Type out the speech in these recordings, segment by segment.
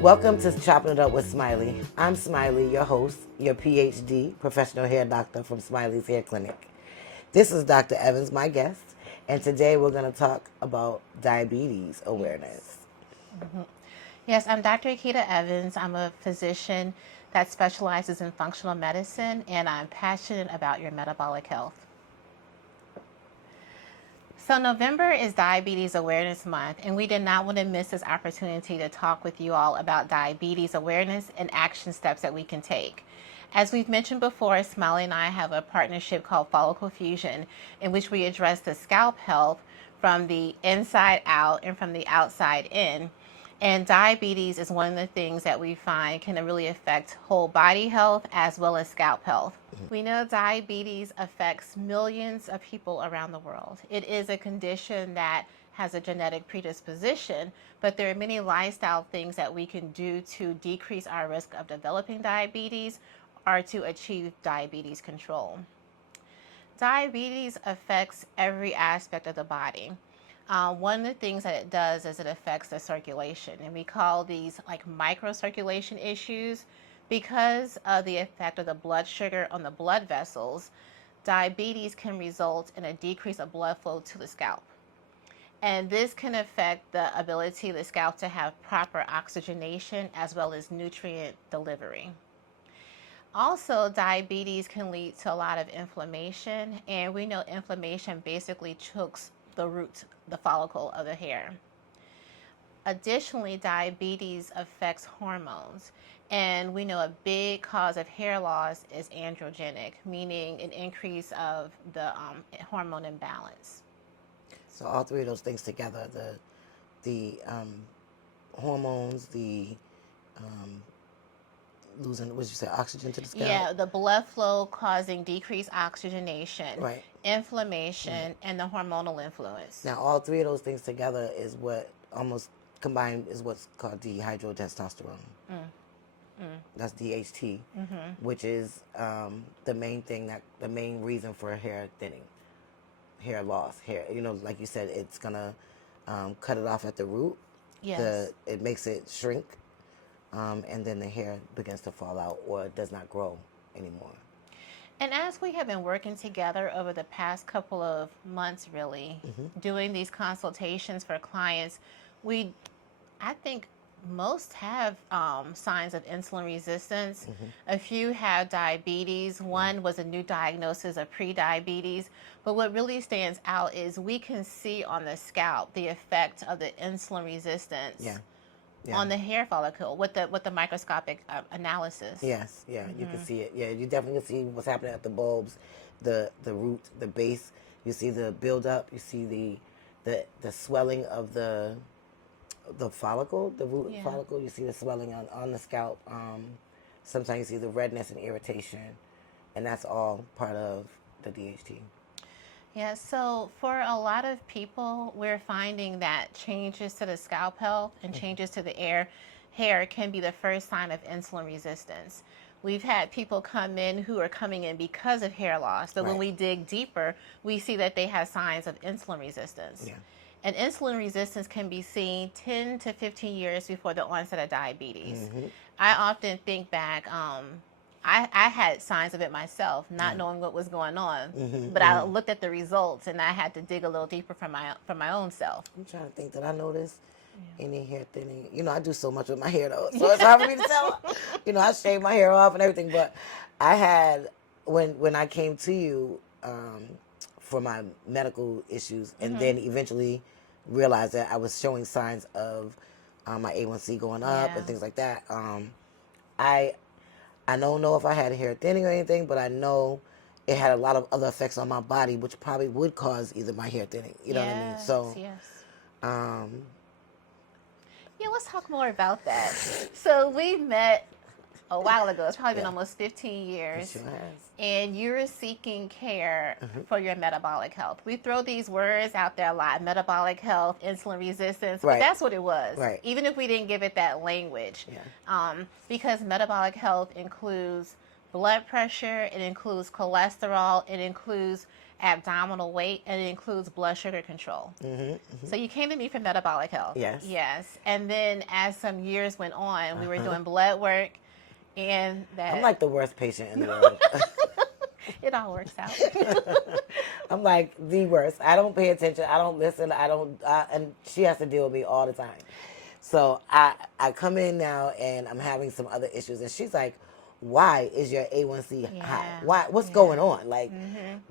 Welcome to Chopping It Up with Smiley. I'm Smiley, your host, your PhD, professional hair doctor from Smiley's Hair Clinic. This is Dr. Evans, my guest, and today we're going to talk about diabetes awareness. Yes, I'm Dr. Akita Evans. I'm a physician that specializes in functional medicine, and I'm passionate about your metabolic health. So November is Diabetes Awareness Month, and we did not want to miss this opportunity to talk with you all about diabetes awareness and action steps that we can take. As we've mentioned before, Smiley and I have a partnership called Follicle Fusion, in which we address the scalp health from the inside out and from the outside in. And diabetes is one of the things that we find can really affect whole body health as well as scalp health. We know diabetes affects millions of people around the world. It is a condition that has a genetic predisposition, but there are many lifestyle things that we can do to decrease our risk of developing diabetes or to achieve diabetes control. Diabetes affects every aspect of the body. One of the things that it does is it affects the circulation, and we call these like microcirculation issues because of the effect of the blood sugar on the blood vessels. Diabetes can result in a decrease of blood flow to the scalp, and this can affect the ability of the scalp to have proper oxygenation as well as nutrient delivery. Also, diabetes can lead to a lot of inflammation, and we know inflammation basically chokes the root, the follicle of the hair. Additionally, diabetes affects hormones, and we know a big cause of hair loss is androgenic, meaning an increase of the hormone imbalance. So all three of those things together, the hormones, the losing, what did you say, oxygen to the scalp? Yeah, the blood flow causing decreased oxygenation, Right. inflammation, and the hormonal influence. Now, all three of those things together is what almost combined is what's called dihydrotestosterone. That's DHT, which is the main thing the main reason for hair thinning, hair loss, hair. Like you said, it's gonna cut it off at the root. Yes. It makes it shrink, and then the hair begins to fall out or does not grow anymore. And as we have been working together over the past couple of months, really, doing these consultations for clients, I think most have signs of insulin resistance. A few have diabetes. One was a new diagnosis of pre-diabetes. But what really stands out is we can see on the scalp the effect of the insulin resistance. Yeah. On the hair follicle with the microscopic analysis. Yes, yeah, you can see it. Yeah, you definitely can see what's happening at the bulbs, the root, the base. You see the buildup. You see the swelling of the follicle, the root follicle. You see the swelling on the scalp. Sometimes you see the redness and irritation, and that's all part of the DHT. Yeah, so for a lot of people, we're finding that changes to the scalp health and changes to the hair can be the first sign of insulin resistance. We've had people come in who are coming in because of hair loss. So when we dig deeper, we see that they have signs of insulin resistance. Yeah. And insulin resistance can be seen 10 to 15 years before the onset of diabetes. I often think back, I had signs of it myself, not knowing what was going on. But I looked at the results, and I had to dig a little deeper from my own self. I'm trying to think that I noticed any hair thinning. I do so much with my hair though, so it's hard for me to tell. I shave my hair off and everything, but I had when I came to you for my medical issues, and then eventually realized that I was showing signs of my A1C going up and things like that. I don't know if I had hair thinning or anything, but I know it had a lot of other effects on my body, which probably would cause either my hair thinning. You know what I mean? So, yeah, let's talk more about that. So we met a while ago. It's probably been almost 15 years. It sure has. And you're seeking care for your metabolic health. We throw these words out there a lot: metabolic health, insulin resistance. But that's what it was. Right. Even if we didn't give it that language. Because metabolic health includes blood pressure, it includes cholesterol, it includes abdominal weight, and it includes blood sugar control. So you came to me for metabolic health. Yes. Yes. And then as some years went on, we were doing blood work, and that I'm like the worst patient in the world. it all works out. I'm like the worst. I don't pay attention. I don't listen. And she has to deal with me all the time. So I come in now and I'm having some other issues, and she's like, "Why is your A1C high? Why? What's going on?" Like,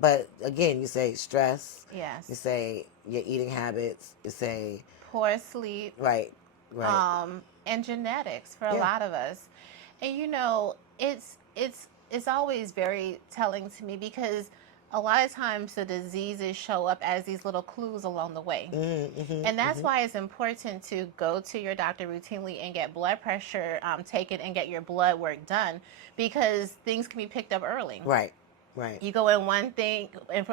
but again, you say stress. Yes. You say your eating habits. You say poor sleep. Right. And genetics for a lot of us. And it's always very telling to me because a lot of times the diseases show up as these little clues along the way. And that's why it's important to go to your doctor routinely and get blood pressure taken and get your blood work done, because things can be picked up early. Right. You go in one thing, and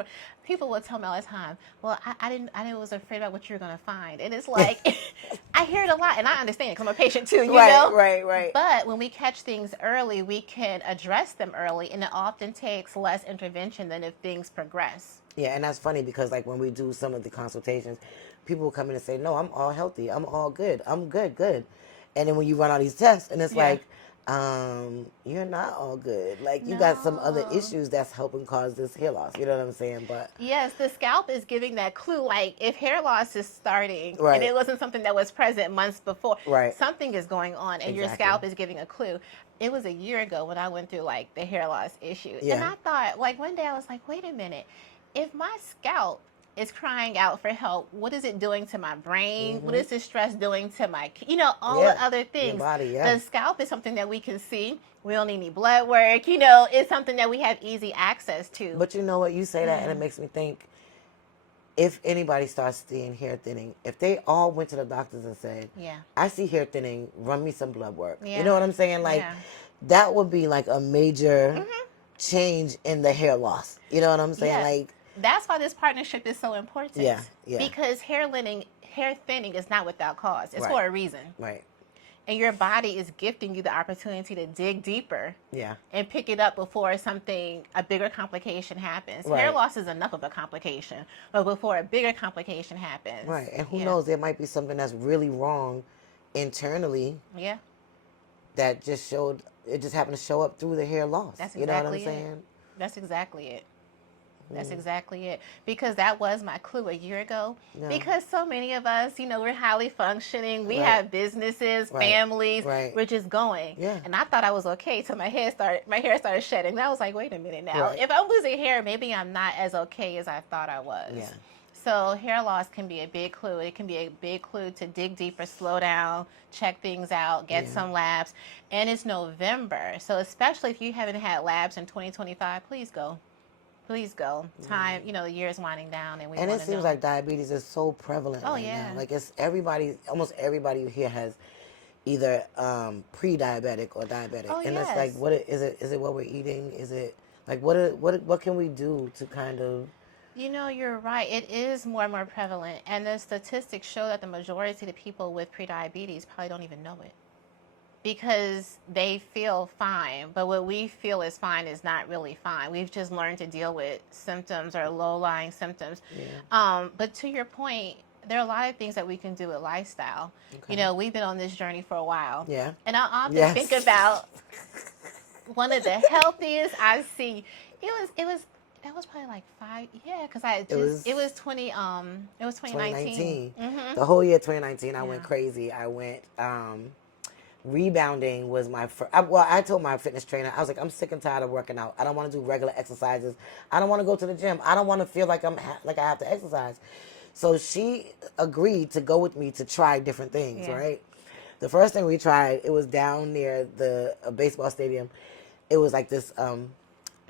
people will tell me all the time, well, I was afraid about what you were going to find. And it's like, I hear it a lot, and I understand it because I'm a patient too, you know? Right. But when we catch things early, we can address them early, and it often takes less intervention than if things progress. Yeah, and that's funny because like when we do some of the consultations, people will come in and say, no, I'm all healthy. I'm all good. I'm good. And then when you run all these tests, and it's like, you're not all good. Like you got some other issues that's helping cause this hair loss. You know what I'm saying? But yes, the scalp is giving that clue. Like if hair loss is starting and it wasn't something that was present months before, something is going on, and your scalp is giving a clue. It was a year ago when I went through like the hair loss issue, and I thought, like one day I was like, wait a minute, if my scalp is crying out for help, what is it doing to my brain? What is the stress doing to my, all the other things? Your body, The scalp is something that we can see. We don't need any blood work. It's something that we have easy access to. But you know what? You say that, and it makes me think, if anybody starts seeing hair thinning, if they all went to the doctors and said, I see hair thinning, run me some blood work. You know what I'm saying? Like, that would be like a major change in the hair loss. You know what I'm saying? Like, that's why this partnership is so important. Yeah. Because hair thinning is not without cause. It's for a reason. Right. And your body is gifting you the opportunity to dig deeper. Yeah. And pick it up before a bigger complication happens. Hair loss is enough of a complication, but before a bigger complication happens. Right. And who knows, there might be something that's really wrong internally. Yeah. That just happened to show up through the hair loss. That's exactly, you know what I'm saying? That's exactly it. That's exactly it. Because that was my clue a year ago. Yeah. Because so many of us, we're highly functioning. We have businesses, families. We're just going. Yeah. And I thought I was okay till my hair started shedding. And I was like, wait a minute now. If I'm losing hair, maybe I'm not as okay as I thought I was. Yeah. So hair loss can be a big clue. It can be a big clue to dig deeper, slow down, check things out, get some labs. And it's November. So especially if you haven't had labs in 2025, please go. Please go. Time, the year is winding down, and it seems like diabetes is so prevalent right now. Like it's almost everybody here has either pre-diabetic or diabetic, and it's like, what is it? Is it what we're eating? Is it like what can we do to kind of? You're right. It is more and more prevalent, and the statistics show that the majority of the people with pre-diabetes probably don't even know it. Because they feel fine, but what we feel is fine is not really fine. We've just learned to deal with symptoms or low-lying symptoms. Yeah. But to your point, there are a lot of things that we can do with lifestyle. Okay. We've been on this journey for a while. Yeah. And I often think about one of the healthiest I've seen. That was probably like 5, because it was 2019. The whole year 2019, I went crazy. I went. Rebounding was my first. I told my fitness trainer, I was like, I'm sick and tired of working out. I don't want to do regular exercises. I don't want to go to the gym. I don't want to feel like I have to exercise. So she agreed to go with me to try different things, right? The first thing we tried, it was down near the baseball stadium. It was like this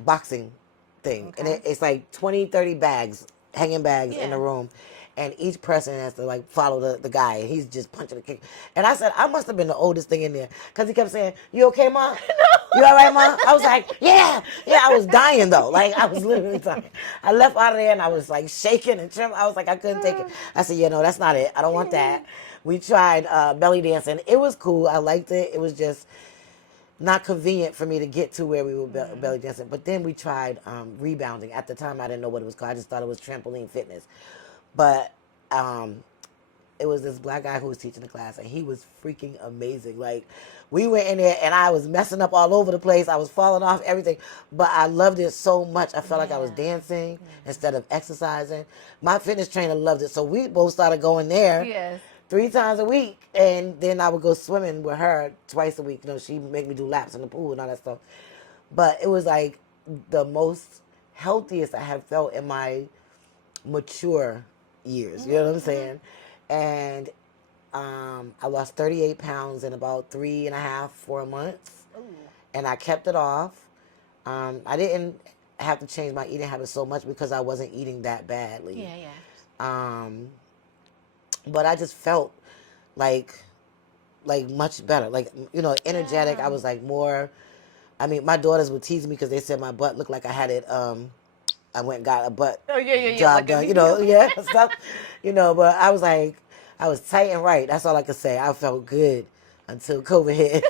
boxing thing. And it's like 20, 30 hanging bags in the room. And each person has to like follow the guy, and he's just punching the kick. And I said, I must have been the oldest thing in there, because he kept saying, "You okay, Ma? You all right, Ma?" I was like, yeah. I was dying though, like I was literally dying. I left out of there and I was like shaking and trembling. I was like, I couldn't take it. I said, no, that's not it. I don't want that. We tried belly dancing. It was cool. I liked it. It was just, not convenient for me to get to where we were belly dancing. But then we tried rebounding. At the time, I didn't know what it was called. I just thought it was trampoline fitness. But it was this black guy who was teaching the class, and he was freaking amazing. Like, we went in there, and I was messing up all over the place. I was falling off everything, but I loved it so much. I felt like I was dancing instead of exercising. My fitness trainer loved it, so we both started going there. Yes. 3 times a week, and then I would go swimming with her twice a week. You know, she'd make me do laps in the pool and all that stuff. But it was like the most healthiest I have felt in my mature years. You know what I'm saying? And I lost 38 pounds in about 3.5, 4 months. Ooh. And I kept it off. I didn't have to change my eating habits so much because I wasn't eating that badly. Yeah. But I just felt like much better, like, you know, energetic. I was like more. I mean, my daughters would tease me because they said my butt looked like I had it. I went and got a butt job like done, you know, stuff, you know. But I was like, I was tight and right. That's all I could say. I felt good until COVID hit.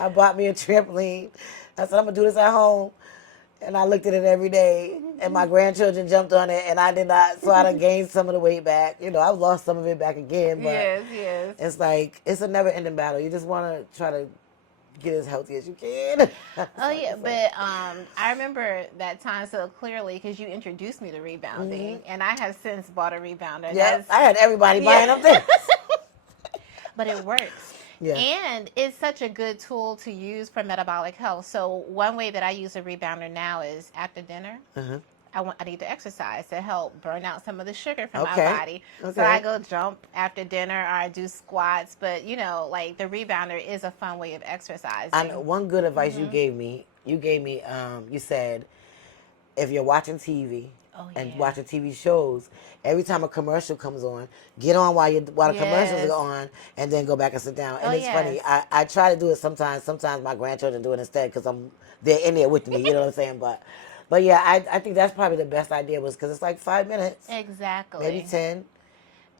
I bought me a trampoline. I said, I'm gonna do this at home. And I looked at it every day, and my grandchildren jumped on it, and I did not. So I done gained some of the weight back. You know, I've lost some of it back again, but yes. It's like, it's a never-ending battle. You just want to try to get as healthy as you can. Oh yeah, but I remember that time so clearly because you introduced me to rebounding, and I have since bought a rebounder. Yeah, I had everybody buying them things. But it works. Yeah. And it's such a good tool to use for metabolic health. So one way that I use a rebounder now is after dinner. I need to exercise to help burn out some of the sugar from my body. So I go jump after dinner, or I do squats. But, you know, like, the rebounder is a fun way of exercising. And one good advice you gave me, you said, if you're watching TV and watching TV shows, every time a commercial comes on, get on while the commercials are on, and then go back and sit down. And it's funny. I try to do it sometimes. Sometimes my grandchildren do it instead because they're in there with me. You know what I'm saying? But yeah, I think that's probably the best idea, was because it's like 5 minutes. Exactly. Maybe 10.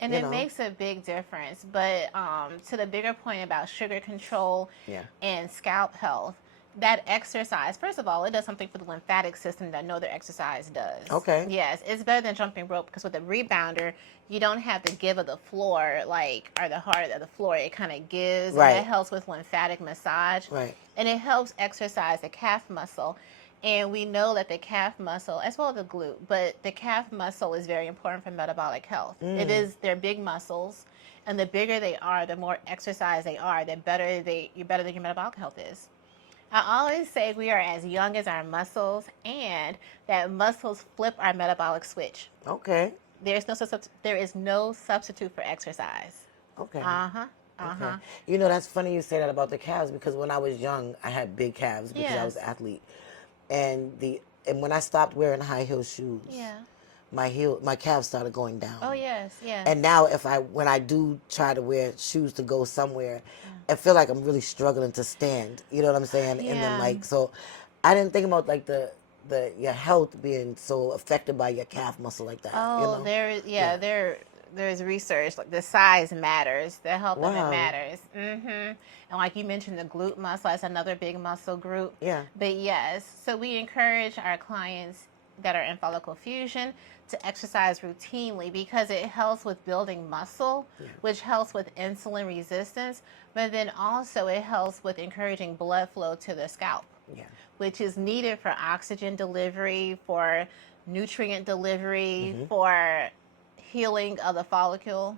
And it makes a big difference. But to the bigger point about sugar control and scalp health, that exercise, first of all, it does something for the lymphatic system that no other exercise does. Okay. Yes, it's better than jumping rope, because with a rebounder, you don't have the give of the floor, or the heart of the floor. It kind of gives, and that helps with lymphatic massage. Right. And it helps exercise the calf muscle. And we know that the calf muscle, as well as the glute, but the calf muscle is very important for metabolic health. They're big muscles, and the bigger they are, the more exercise they are, the better your metabolic health is. I always say we are as young as our muscles, and that muscles flip our metabolic switch. Okay. There is no substitute for exercise. Okay. Okay. You know, that's funny you say that about the calves, because when I was young, I had big calves because I was an athlete. And when I stopped wearing high heel shoes, my calves started going down. Oh yes. And now when I do try to wear shoes to go somewhere, I feel like I'm really struggling to stand. You know what I'm saying? Yeah. And then so I didn't think about like your health being so affected by your calf muscle like that. Oh, you know? There's research, like the size matters, the health of it matters. And like you mentioned, the glute muscle is another big muscle group. Yeah. But yes, so we encourage our clients that are in follicle fusion to exercise routinely, because it helps with building muscle, which helps with insulin resistance, but then also it helps with encouraging blood flow to the scalp, which is needed for oxygen delivery, for nutrient delivery, for healing of the follicle.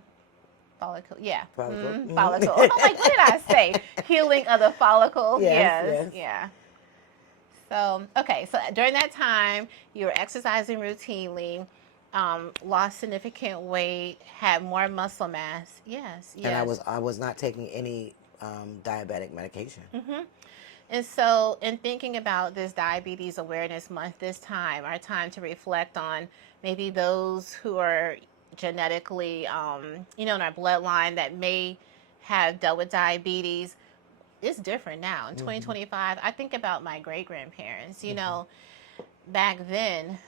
Follicle. I'm like, what did I say? Healing of the follicle. Yes. So, so during that time, you were exercising routinely, lost significant weight, had more muscle mass. Yes. And I was not taking any diabetic medication. And so, in thinking about this Diabetes Awareness Month, our time to reflect on maybe those who are genetically, in our bloodline that may have dealt with diabetes. It's different now. In 2025, I think about my great-grandparents. You know, back then,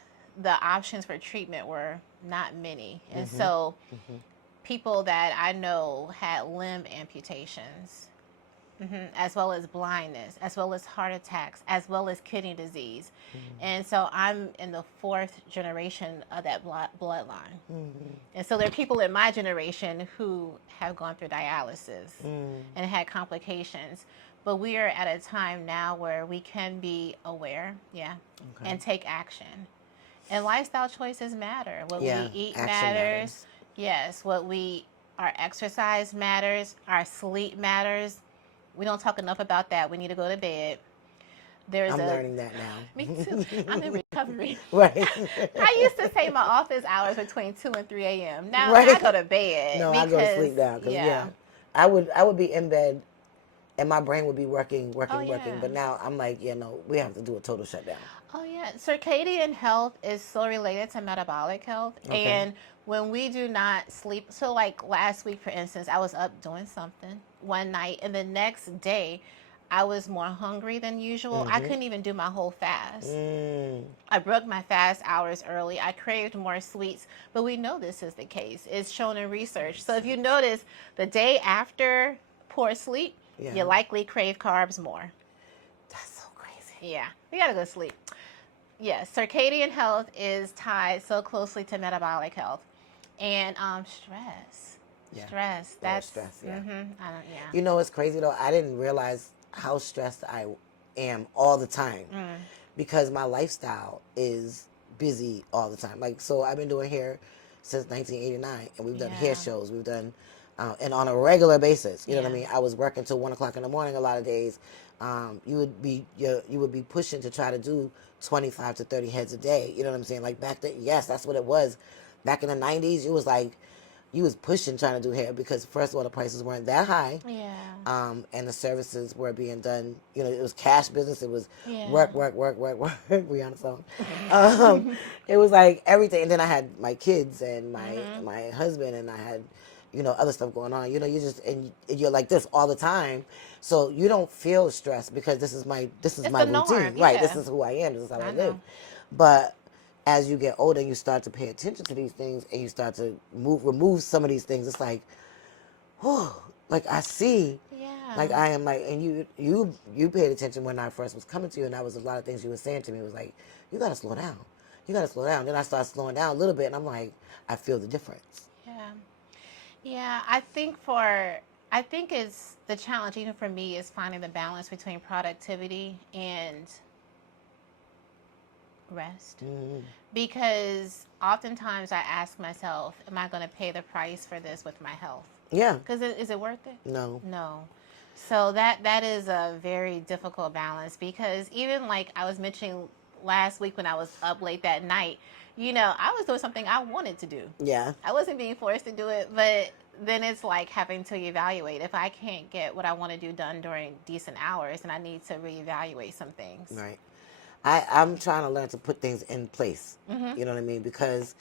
the options for treatment were not many. And so people that I know had limb amputations. as well as blindness, as well as heart attacks, as well as kidney disease. And so I'm in the fourth generation of that bloodline. And so there are people in my generation who have gone through dialysis and had complications. But we are at a time now where we can be aware, and take action. And lifestyle choices matter. What we eat matters. Yes, our exercise matters. Our sleep matters. We don't talk enough about that. We need to go to bed. I'm learning that now. Me too. I'm in recovery. Right. I used to say my office hours between 2 and 3 a.m. Now I go to bed. No, I go to sleep now. I would be in bed and my brain would be working. But now I'm like, we have to do a total shutdown. Oh, yeah. Circadian health is so related to metabolic health. Okay. And when we do not sleep, so like last week, for instance, I was up doing something one night, and the next day, I was more hungry than usual. I couldn't even do my whole fast. I broke my fast hours early. I craved more sweets, but we know this is the case. It's shown in research. So if you notice, the day after poor sleep, you likely crave carbs more. That's so crazy. Yeah, we gotta go to sleep. Yes, circadian health is tied so closely to metabolic health, and stress. Yeah. Stress. That's stress. Yeah. Yeah. It's crazy though. I didn't realize how stressed I am all the time because my lifestyle is busy all the time. Like, so I've been doing hair since 1989, and we've done hair shows. We've done, and on a regular basis. You know what I mean? I was working till 1 o'clock in the morning a lot of days. You would be pushing to try to do 25 to 30 heads a day. You know what I'm saying? Like back then, yes, that's what it was. Back in the 90s, it was like you was pushing trying to do hair because first of all, the prices weren't that high. Yeah. And the services were being done, it was cash business. It was work, Rihanna song. It was like everything. And then I had my kids and my husband, and I had, other stuff going on. You just, and you're like this all the time. So you don't feel stressed because this is my routine. Norm, right? This is who I am. This is how I live. But as you get older, you start to pay attention to these things, and you start to remove some of these things. It's like, oh, like I see, like I am like, and you paid attention when I first was coming to you, and that was a lot of things you were saying to me. It was like, you gotta slow down. You gotta slow down. Then I started slowing down a little bit, and I'm like, I feel the difference. Yeah. I think it's the challenge, even for me, is finding the balance between productivity and rest. Because oftentimes I ask myself, am I going to pay the price for this with my health? Yeah. Because is it worth it? No. So that is a very difficult balance, because even like I was mentioning last week when I was up late that night, I was doing something I wanted to do. Yeah. I wasn't being forced to do it, but then it's like having to evaluate. If I can't get what I want to do done during decent hours, then I need to reevaluate some things. Right. I'm trying to learn to put things in place. You know what I mean? Because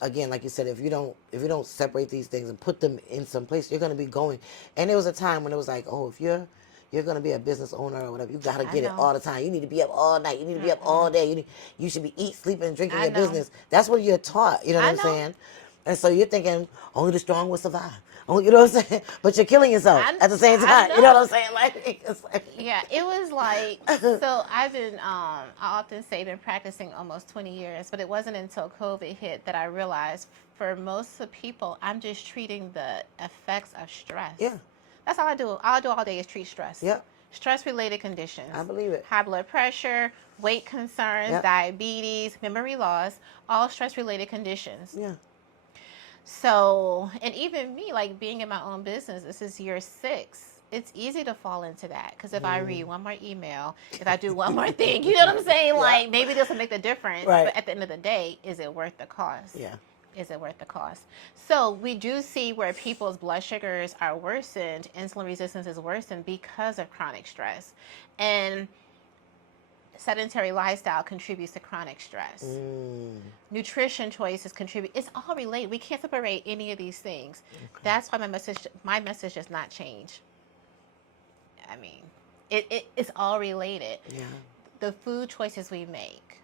again, like you said, if you don't separate these things and put them in some place, you're going to be going. And there was a time when it was like, oh, if you're going to be a business owner or whatever, you got to get it all the time. You need to be up all night. You need to be up all day. You should be sleeping, and drinking your business. That's what you're taught. You know what I'm saying? And so you're thinking only the strong will survive. Oh, you know what I'm saying? But you're killing yourself at the same time. You know what I'm saying? Yeah, it was like, so I've been, I often say, been practicing almost 20 years, but it wasn't until COVID hit that I realized for most of the people, I'm just treating the effects of stress. Yeah. That's all I do. All I do all day is treat stress. Yep. Stress-related conditions. I believe it. High blood pressure, weight concerns, diabetes, memory loss, all stress-related conditions. Yeah. So, and even me, like being in my own business, this is year 6. It's easy to fall into that because if I read one more email, if I do one more thing, you know what I'm saying? Like maybe this will make the difference. Right. But at the end of the day, is it worth the cost? Yeah. Is it worth the cost? So we do see where people's blood sugars are worsened, insulin resistance is worsened because of chronic stress. And sedentary lifestyle contributes to chronic stress. Nutrition choices contribute. It's all related. We can't separate any of these things. Okay. That's why my message does not change. I mean, it's all related. Yeah. The food choices we make,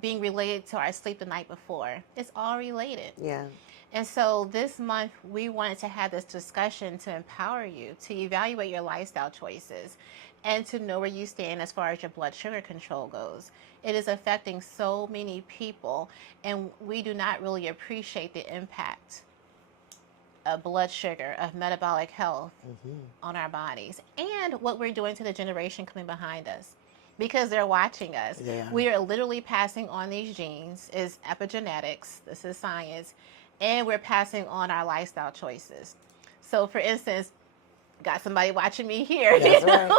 being related to our sleep the night before. It's all related. Yeah. And so this month, we wanted to have this discussion to empower you to evaluate your lifestyle choices and to know where you stand as far as your blood sugar control goes. It is affecting so many people, and we do not really appreciate the impact of blood sugar, of metabolic health on our bodies, and what we're doing to the generation coming behind us. Because they're watching us. Yeah. We are literally passing on these genes. Is epigenetics. This is science. And we're passing on our lifestyle choices. So, for instance, got somebody watching me here. That's right.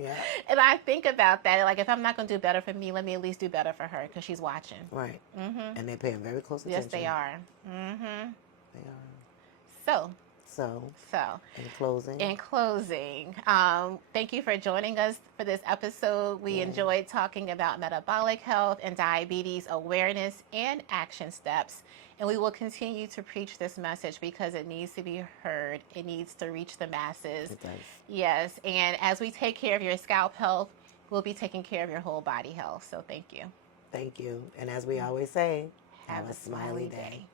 Yeah. And I think about that. Like, if I'm not going to do better for me, let me at least do better for her because she's watching. Right. And they're paying very close attention. Yes, they are. They are. So, in closing, thank you for joining us for this episode. We enjoyed talking about metabolic health and diabetes awareness and action steps. And we will continue to preach this message because it needs to be heard. It needs to reach the masses. It does. Yes. And as we take care of your scalp health, we'll be taking care of your whole body health. So thank you. Thank you. And as we always say, have a smiley day.